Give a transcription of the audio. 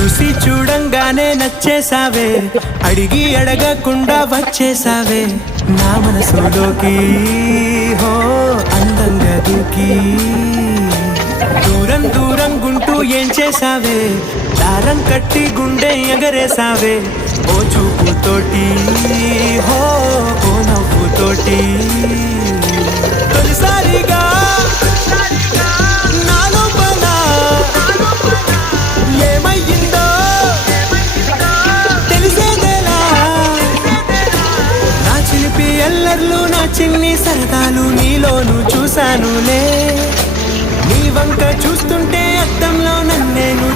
చూసి చూడంగానే నచ్చేసావే, అడిగి అడగకుండా వచ్చేసావే నా మనసులోకి. హో అందంగా దూకి దూరం దూరం గుంటూ ఏం చేసావే, దారం కట్టి గుండె ఎగరేసావే ఓ చూపుతోటి. హో ఓ నవ్వుతోటి తొలిసారిగా నా లోపల ఏమయ్యిందో తెలిసేదేలా. నా చిలిపి ఎల్లర్లు నా చిన్ని సరదాలు నీలోను చూశానులే. నీ వంక చూస్తుంటే అద్దంలో నన్నేను